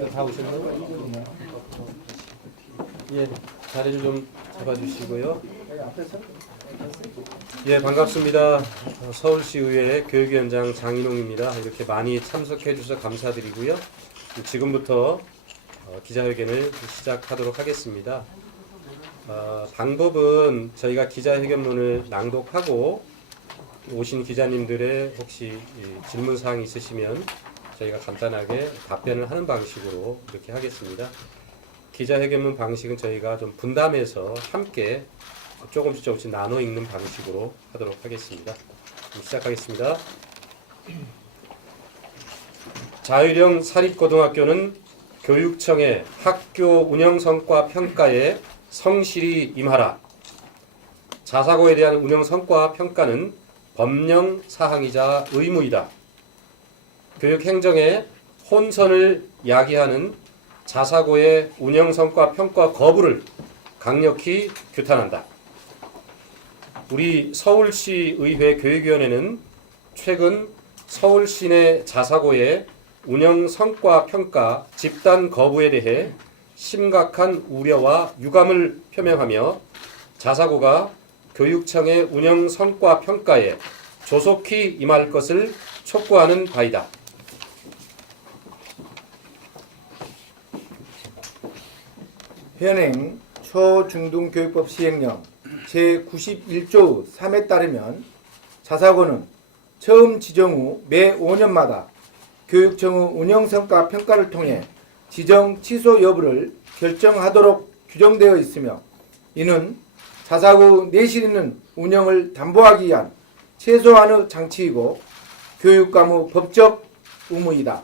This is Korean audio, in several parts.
학생들 다 오셨나요? 예, 자리를 좀 잡아주시고요. 예, 반갑습니다. 서울시의회 교육위원장 장인홍입니다. 이렇게 많이 참석해 주셔서 감사드리고요. 지금부터 기자회견을 시작하도록 하겠습니다. 방법은 저희가 기자회견문을 낭독하고 오신 기자님들의 혹시 질문사항이 있으시면 저희가 간단하게 답변을 하는 방식으로 이렇게 하겠습니다. 기자회견문 방식은 저희가 좀 분담해서 함께 조금씩 나눠 읽는 방식으로 하도록 하겠습니다. 시작하겠습니다. 자율형 사립고등학교는 교육청의 학교 운영성과 평가에 성실히 임하라. 자사고에 대한 운영성과 평가는 법령사항이자 의무이다. 교육행정의 혼선을 야기하는 자사고의 운영성과 평가 거부를 강력히 규탄한다. 우리 서울시의회 교육위원회는 최근 서울시내 자사고의 운영성과 평가 집단 거부에 대해 심각한 우려와 유감을 표명하며 자사고가 교육청의 운영성과 평가에 조속히 임할 것을 촉구하는 바이다. 현행 초중등교육법 시행령 제91조 3에 따르면 자사고는 처음 지정 후 매 5년마다 교육청의 운영성과 평가를 통해 지정 취소 여부를 결정하도록 규정되어 있으며 이는 자사고 내실 있는 운영을 담보하기 위한 최소한의 장치이고 교육감의 법적 의무이다.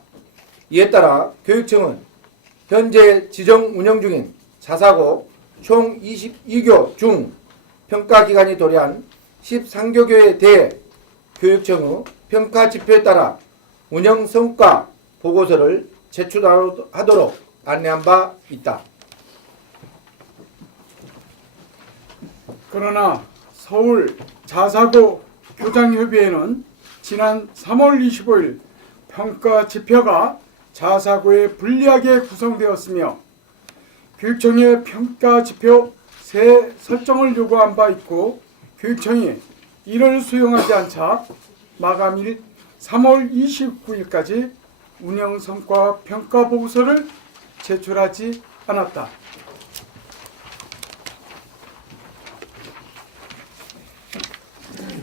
이에 따라 교육청은 현재 지정 운영 중인 자사고 총 22교 중 평가기관이 도래한 13교교에 대해 교육청의 평가 지표에 따라 운영성과 보고서를 제출하도록 안내한 바 있다. 그러나 서울 자사고 교장협의회는 지난 3월 25일 평가 지표가 자사고에 불리하게 구성되었으며 교육청의 평가 지표 새 설정을 요구한 바 있고 교육청이 이를 수용하지 않자 마감일 3월 29일까지 운영성과 평가 보고서를 제출하지 않았다.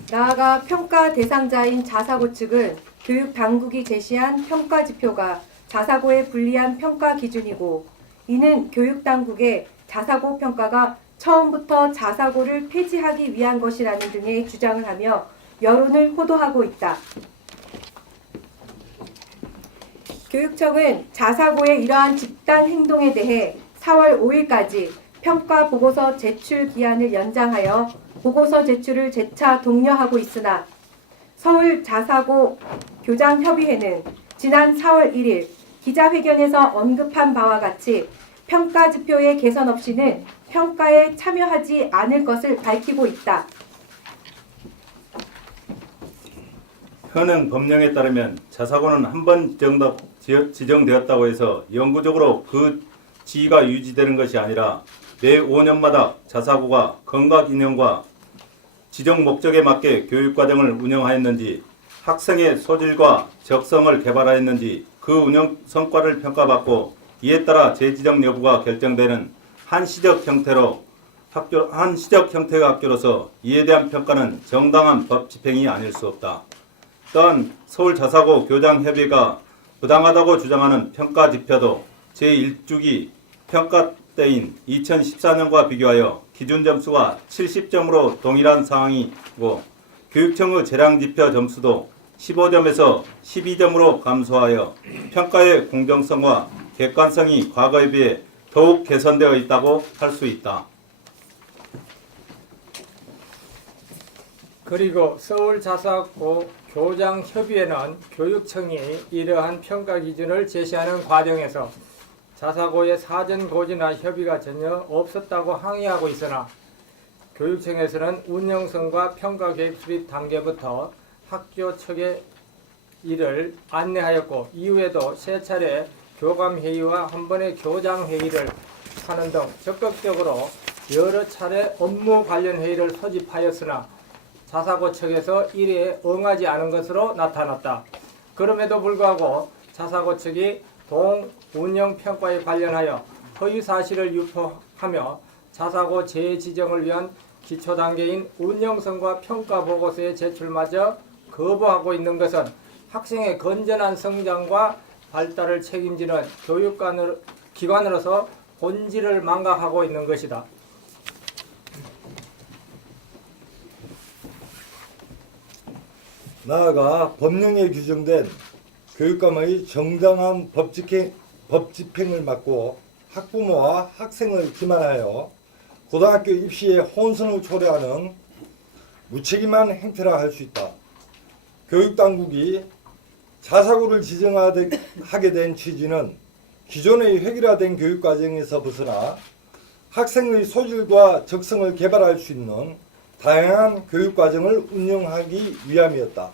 나아가 평가 대상자인 자사고 측은 교육당국이 제시한 평가 지표가 자사고에 불리한 평가 기준이고 이는 교육당국의 자사고 평가가 처음부터 자사고를 폐지하기 위한 것이라는 등의 주장을 하며 여론을 호도하고 있다. 교육청은 자사고의 이러한 집단 행동에 대해 4월 5일까지 평가 보고서 제출 기한을 연장하여 보고서 제출을 재차 독려하고 있으나 서울 자사고 교장협의회는 지난 4월 1일 기자회견에서 언급한 바와 같이 평가 지표의 개선 없이는 평가에 참여하지 않을 것을 밝히고 있다. 현행 법령에 따르면 자사고는 한 번 지정되었다고 해서 영구적으로 그 지위가 유지되는 것이 아니라 매 5년마다 자사고가 건강인형과 지정 목적에 맞게 교육과정을 운영하였는지 학생의 소질과 적성을 개발하였는지 그 운영 성과를 평가받고 이에 따라 재지정 여부가 결정되는 한시적 형태의 학교로서 이에 대한 평가는 정당한 법 집행이 아닐 수 없다. 또한 서울 자사고 교장협의회가 부당하다고 주장하는 평가 지표도 제1주기 평가 때인 2014년과 비교하여 기준 점수가 70점으로 동일한 상황이고 교육청의 재량지표 점수도 15점에서 12점으로 감소하여 평가의 공정성과 객관성이 과거에 비해 더욱 개선되어 있다고 할 수 있다. 그리고 서울자사고 교장협의회는 교육청이 이러한 평가 기준을 제시하는 과정에서 자사고의 사전 고지나 협의가 전혀 없었다고 항의하고 있으나 교육청에서는 운영성과 평가 계획 수립 단계부터 학교 측에 이를 안내하였고 이후에도 세 차례 교감회의와 한 번의 교장회의를 하는 등 적극적으로 여러 차례 업무 관련 회의를 소집하였으나 자사고 측에서 이에 응하지 않은 것으로 나타났다. 그럼에도 불구하고 자사고 측이 동 운영평가에 관련하여 허위 사실을 유포하며 자사고 재지정을 위한 기초 단계인 운영성과 평가 보고서의 제출마저 거부하고 있는 것은 학생의 건전한 성장과 발달을 책임지는 교육기관으로서 본질을 망각하고 있는 것이다. 나아가 법령에 규정된 교육감의 정당한 법 집행을 막고 학부모와 학생을 기만하여 고등학교 입시에 혼선을 초래하는 무책임한 행태라 할 수 있다. 교육당국이 자사고를 지정하게 된 취지는 기존의 획일화된 교육과정에서 벗어나 학생의 소질과 적성을 개발할 수 있는 다양한 교육과정을 운영하기 위함이었다.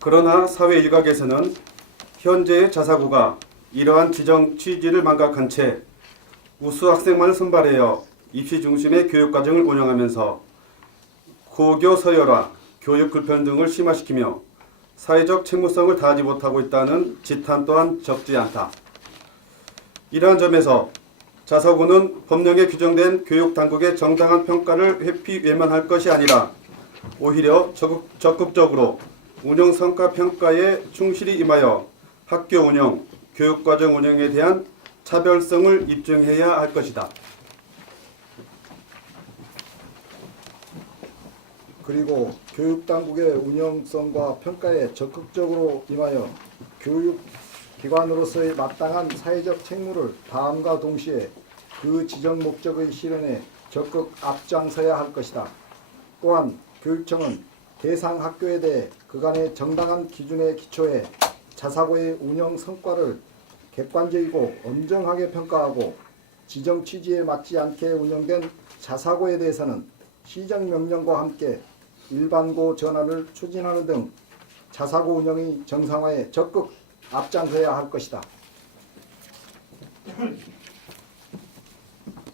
그러나 사회 일각에서는 현재의 자사고가 이러한 지정 취지를 망각한 채 우수 학생만을 선발하여 입시 중심의 교육과정을 운영하면서 고교 서열화, 교육 불평등을 심화시키며 사회적 책무성을 다하지 못하고 있다는 지탄 또한 적지 않다. 이러한 점에서 자사고는 법령에 규정된 교육당국의 정당한 평가를 회피 외면할 것이 아니라 오히려 적극적으로 운영성과평가에 충실히 임하여 학교 운영, 교육과정 운영에 대한 차별성을 입증해야 할 것이다. 그리고 교육당국의 운영성과 평가에 적극적으로 임하여 교육기관으로서의 마땅한 사회적 책무를 다함과 동시에 그 지정 목적의 실현에 적극 앞장서야 할 것이다. 또한 교육청은 대상 학교에 대해 그간의 정당한 기준에 기초해 자사고의 운영 성과를 객관적이고 엄정하게 평가하고 지정 취지에 맞지 않게 운영된 자사고에 대해서는 시정명령과 함께 일반고 전환을 추진하는 등 자사고 운영의 정상화에 적극 앞장서야 할 것이다.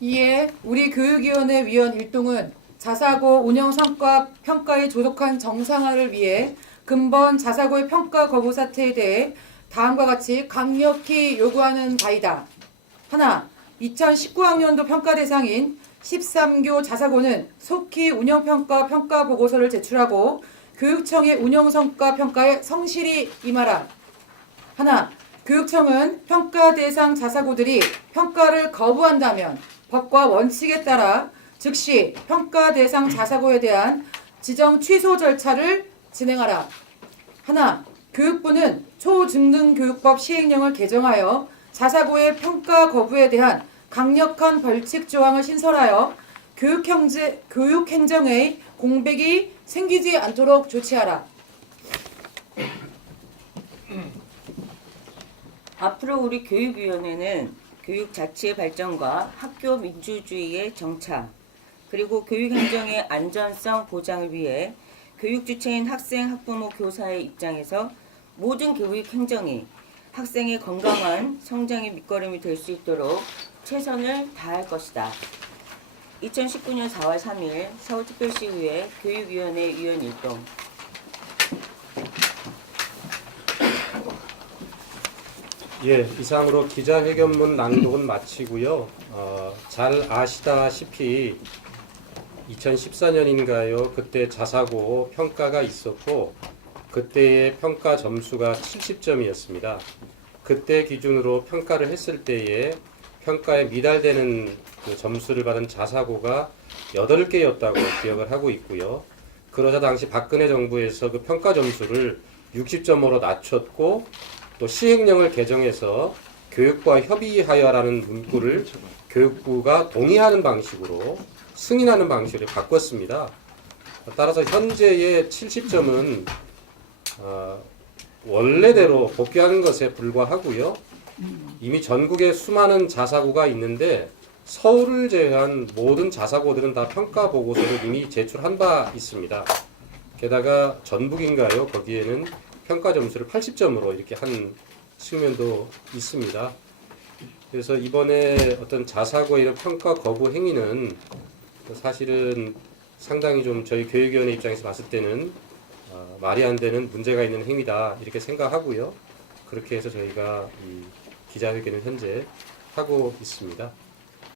이에 우리 교육위원회 위원 일동은 자사고 운영 성과 평가의 조속한 정상화를 위해 근본 자사고의 평가 거부 사태에 대해 다음과 같이 강력히 요구하는 바이다. 하나, 2019학년도 평가 대상인 13교 자사고는 속히 운영평가 평가 보고서를 제출하고 교육청의 운영성과 평가에 성실히 임하라. 하나, 교육청은 평가 대상 자사고들이 평가를 거부한다면 법과 원칙에 따라 즉시 평가 대상 자사고에 대한 지정 취소 절차를 진행하라. 하나, 교육부는 초중등교육법 시행령을 개정하여 자사고의 평가 거부에 대한 강력한 벌칙 조항을 신설하여 교육행정의 공백이 생기지 않도록 조치하라. 앞으로 우리 교육위원회는 교육 자치의 발전과 학교 민주주의의 정착, 그리고 교육행정의 안전성 보장을 위해 교육 주체인 학생, 학부모, 교사의 입장에서 모든 교육 행정이 학생의 건강한 성장의 밑거름이 될 수 있도록 최선을 다할 것이다. 2019년 4월 3일 서울특별시의회 교육위원회 위원 일동. 예, 이상으로 기자회견문 낭독은 마치고요. 잘 아시다시피 2014년인가요? 그때 자사고 평가가 있었고 그때의 평가 점수가 70점이었습니다. 그때 기준으로 평가를 했을 때에 평가에 미달되는 그 점수를 받은 자사고가 8개였다고 기억을 하고 있고요. 그러자 당시 박근혜 정부에서 그 평가 점수를 60점으로 낮췄고 또 시행령을 개정해서 교육부와 협의하여라는 문구를 교육부가 동의하는 방식으로 승인하는 방식으로 바꿨습니다. 따라서 현재의 70점은 원래대로 복귀하는 것에 불과하고요. 이미 전국에 수많은 자사고가 있는데 서울을 제외한 모든 자사고들은 다 평가 보고서를 이미 제출한 바 있습니다. 게다가 전북인가요? 거기에는 평가 점수를 80점으로 이렇게 한 측면도 있습니다. 그래서 이번에 어떤 자사고의 이런 평가 거부 행위는 사실은 상당히 좀 저희 교육위원회 입장에서 봤을 때는 말이 안 되는 문제가 있는 행위다 이렇게 생각하고요. 그렇게 해서 저희가 이 기자회견을 현재 하고 있습니다.